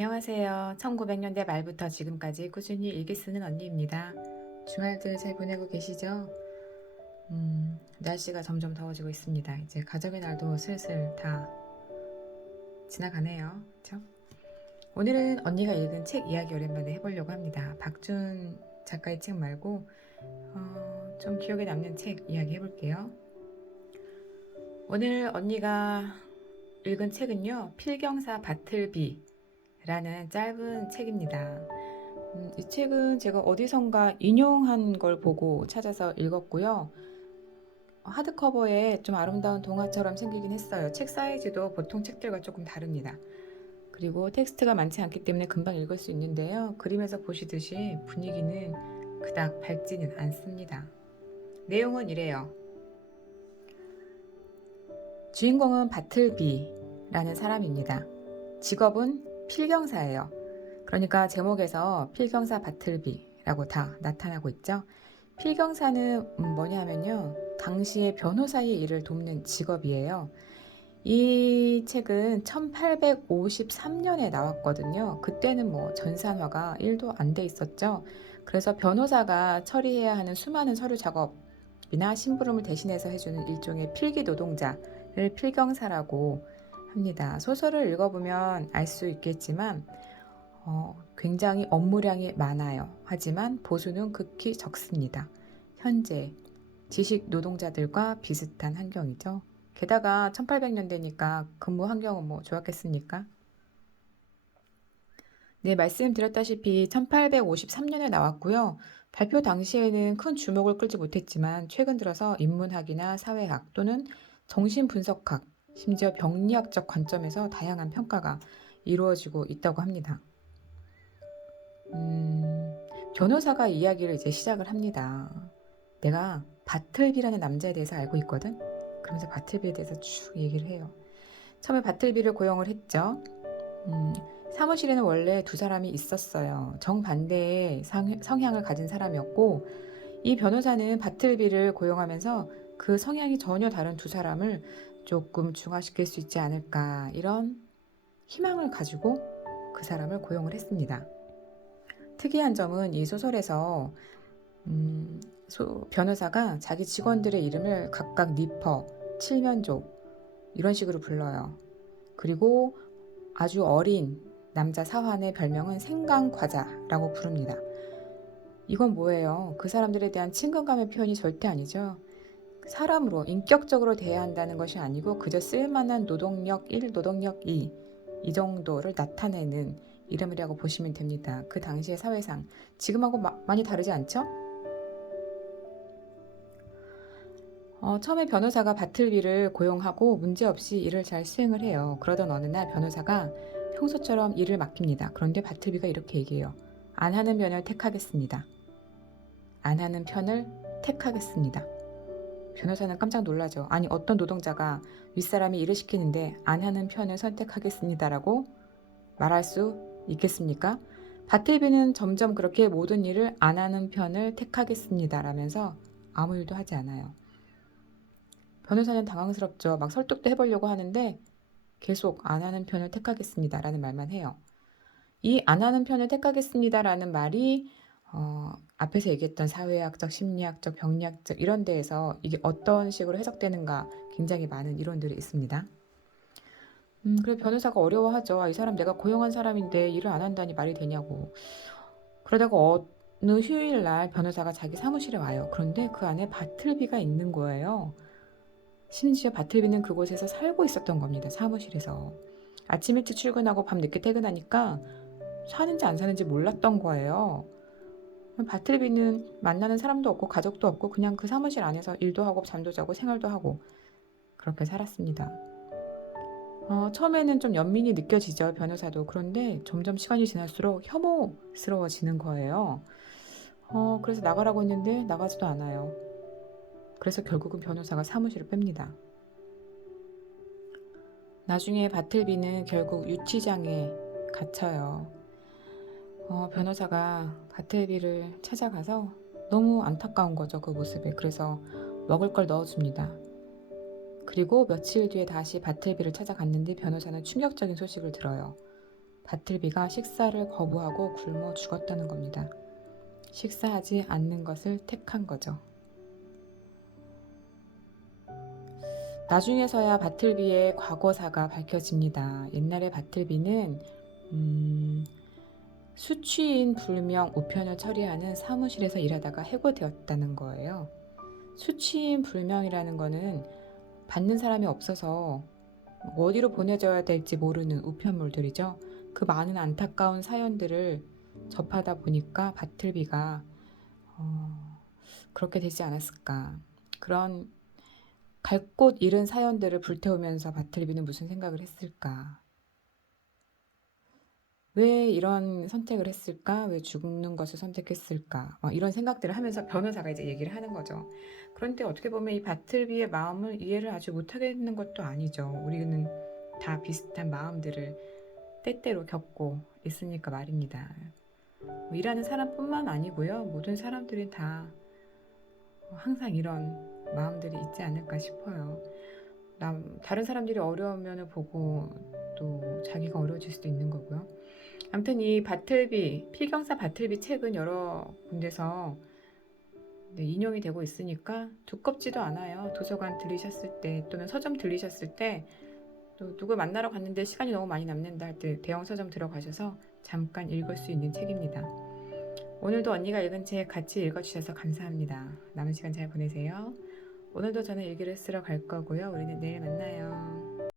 안녕하세요. 1900년대 말부터 지금까지 꾸준히 일기 쓰는 언니입니다. 주말들 잘 보내고 계시죠? 날씨가 점점 더워지고 있습니다. 이제 가족의 날도 슬슬 다 지나가네요. 그렇죠? 오늘은 언니가 읽은 책 이야기 오랜만에 해보려고 합니다. 박준 작가의 책 말고 좀 기억에 남는 책 이야기 해볼게요. 오늘 언니가 읽은 책은요. 필경사 바틀비라는 짧은 책입니다. 이 책은 제가 어디선가 인용한 걸 보고 찾아서 읽었고요. 하드커버에 좀 아름다운 동화처럼 생기긴 했어요. 책 사이즈도 보통 책들과 조금 다릅니다. 그리고 텍스트가 많지 않기 때문에 금방 읽을 수 있는데요. 그림에서 보시듯이 분위기는 그닥 밝지는 않습니다. 내용은 이래요. 주인공은 바틀비라는 사람입니다. 직업은 필경사예요. 그러니까 제목에서 필경사 바틀비라고 다 나타나고 있죠. 필경사는 뭐냐 하면요. 당시의 변호사의 일을 돕는 직업이에요. 이 책은 1853년에 나왔거든요. 그때는 뭐 전산화가 1도 안 돼 있었죠. 그래서 변호사가 처리해야 하는 수많은 서류 작업이나 심부름을 대신해서 해주는 일종의 필기 노동자를 필경사라고 합니다. 소설을 읽어보면 알 수 있겠지만 굉장히 업무량이 많아요. 하지만 보수는 극히 적습니다. 현재 지식 노동자들과 비슷한 환경이죠. 게다가 1800년대니까 근무 환경은 뭐 좋았겠습니까? 네, 말씀드렸다시피 1853년에 나왔고요. 발표 당시에는 큰 주목을 끌지 못했지만 최근 들어서 인문학이나 사회학 또는 정신분석학, 심지어 병리학적 관점에서 다양한 평가가 이루어지고 있다고 합니다. 변호사가 이야기를 이제 시작을 합니다. 내가 바틀비라는 남자에 대해서 알고 있거든? 그러면서 바틀비에 대해서 쭉 얘기를 해요. 처음에 바틀비를 고용을 했죠. 사무실에는 원래 두 사람이 있었어요. 정반대의 성향을 가진 사람이었고, 이 변호사는 바틀비를 고용하면서 그 성향이 전혀 다른 두 사람을 조금 중화시킬 수 있지 않을까, 이런 희망을 가지고 그 사람을 고용을 했습니다. 특이한 점은 이 소설에서 변호사가 자기 직원들의 이름을 각각 니퍼, 칠면조 이런 식으로 불러요. 그리고 아주 어린 남자 사환의 별명은 생강과자라고 부릅니다. 이건 뭐예요? 그 사람들에 대한 친근감의 표현이 절대 아니죠. 사람으로 인격적으로 대해야 한다는 것이 아니고 그저 쓸만한 노동력 1, 노동력 2, 이 정도를 나타내는 이름이라고 보시면 됩니다. 그 당시의 사회상 지금하고 많이 다르지 않죠? 처음에 변호사가 바틀비를 고용하고 문제없이 일을 잘 수행을 해요. 그러던 어느 날 변호사가 평소처럼 일을 맡깁니다. 그런데 바틀비가 이렇게 얘기해요. 안 하는 편을 택하겠습니다. 안 하는 편을 택하겠습니다. 변호사는 깜짝 놀라죠. 아니 어떤 노동자가 윗사람이 일을 시키는데 안 하는 편을 선택하겠습니다라고 말할 수 있겠습니까? 바틀비는 점점 그렇게 모든 일을 안 하는 편을 택하겠습니다라면서 아무 일도 하지 않아요. 변호사는 당황스럽죠. 막 설득도 해보려고 하는데 계속 안 하는 편을 택하겠습니다라는 말만 해요. 이 안 하는 편을 택하겠습니다라는 말이 앞에서 얘기했던 사회학적, 심리학적, 병리학적 이런 데에서 이게 어떤 식으로 해석되는가 굉장히 많은 이론들이 있습니다. 그래서 변호사가 어려워하죠. 이 사람 내가 고용한 사람인데 일을 안 한다니 말이 되냐고. 그러다가 어느 휴일날 변호사가 자기 사무실에 와요. 그런데 그 안에 바틀비가 있는 거예요. 심지어 바틀비는 그곳에서 살고 있었던 겁니다. 사무실에서. 아침 일찍 출근하고 밤 늦게 퇴근하니까 사는지 안 사는지 몰랐던 거예요. 바틀비는 만나는 사람도 없고 가족도 없고 그냥 그 사무실 안에서 일도 하고 잠도 자고 생활도 하고 그렇게 살았습니다. 처음에는 좀 연민이 느껴지죠, 변호사도. 그런데 점점 시간이 지날수록 혐오스러워지는 거예요. 그래서 나가라고 했는데 나가지도 않아요. 그래서 결국은 변호사가 사무실을 뺍니다. 나중에 바틀비는 결국 유치장에 갇혀요. 변호사가 바틀비를 찾아가서 너무 안타까운 거죠, 그 모습에. 그래서 먹을 걸 넣어줍니다. 그리고 며칠 뒤에 다시 바틀비를 찾아갔는데 변호사는 충격적인 소식을 들어요. 바틀비가 식사를 거부하고 굶어 죽었다는 겁니다. 식사하지 않는 것을 택한 거죠. 나중에서야 바틀비의 과거사가 밝혀집니다. 옛날에 바틀비는 수취인 불명 우편을 처리하는 사무실에서 일하다가 해고되었다는 거예요. 수취인 불명이라는 거는 받는 사람이 없어서 어디로 보내줘야 될지 모르는 우편물들이죠. 그 많은 안타까운 사연들을 접하다 보니까 바틀비가 그렇게 되지 않았을까. 그런 갈 곳 잃은 사연들을 불태우면서 바틀비는 무슨 생각을 했을까? 왜 이런 선택을 했을까? 왜 죽는 것을 선택했을까? 이런 생각들을 하면서 변호사가 이제 얘기를 하는 거죠. 그런데 어떻게 보면 이 바틀비의 마음을 이해를 아주 못하겠는 것도 아니죠. 우리는 다 비슷한 마음들을 때때로 겪고 있으니까 말입니다. 일하는 사람뿐만 아니고요. 모든 사람들이 다 항상 이런 마음들이 있지 않을까 싶어요. 다른 사람들이 어려우면 보고 또 자기가 어려워질 수도 있는 거고요. 아무튼 이 바틀비, 필경사 바틀비 책은 여러 군데서 인용이 되고 있으니까 두껍지도 않아요. 도서관 들리셨을 때 또는 서점 들리셨을 때 또 누굴 만나러 갔는데 시간이 너무 많이 남는다 할 때 대형 서점 들어가셔서 잠깐 읽을 수 있는 책입니다. 오늘도 언니가 읽은 책 같이 읽어주셔서 감사합니다. 남은 시간 잘 보내세요. 오늘도 저는 일기를 쓰러 갈 거고요. 우리는 내일 만나요.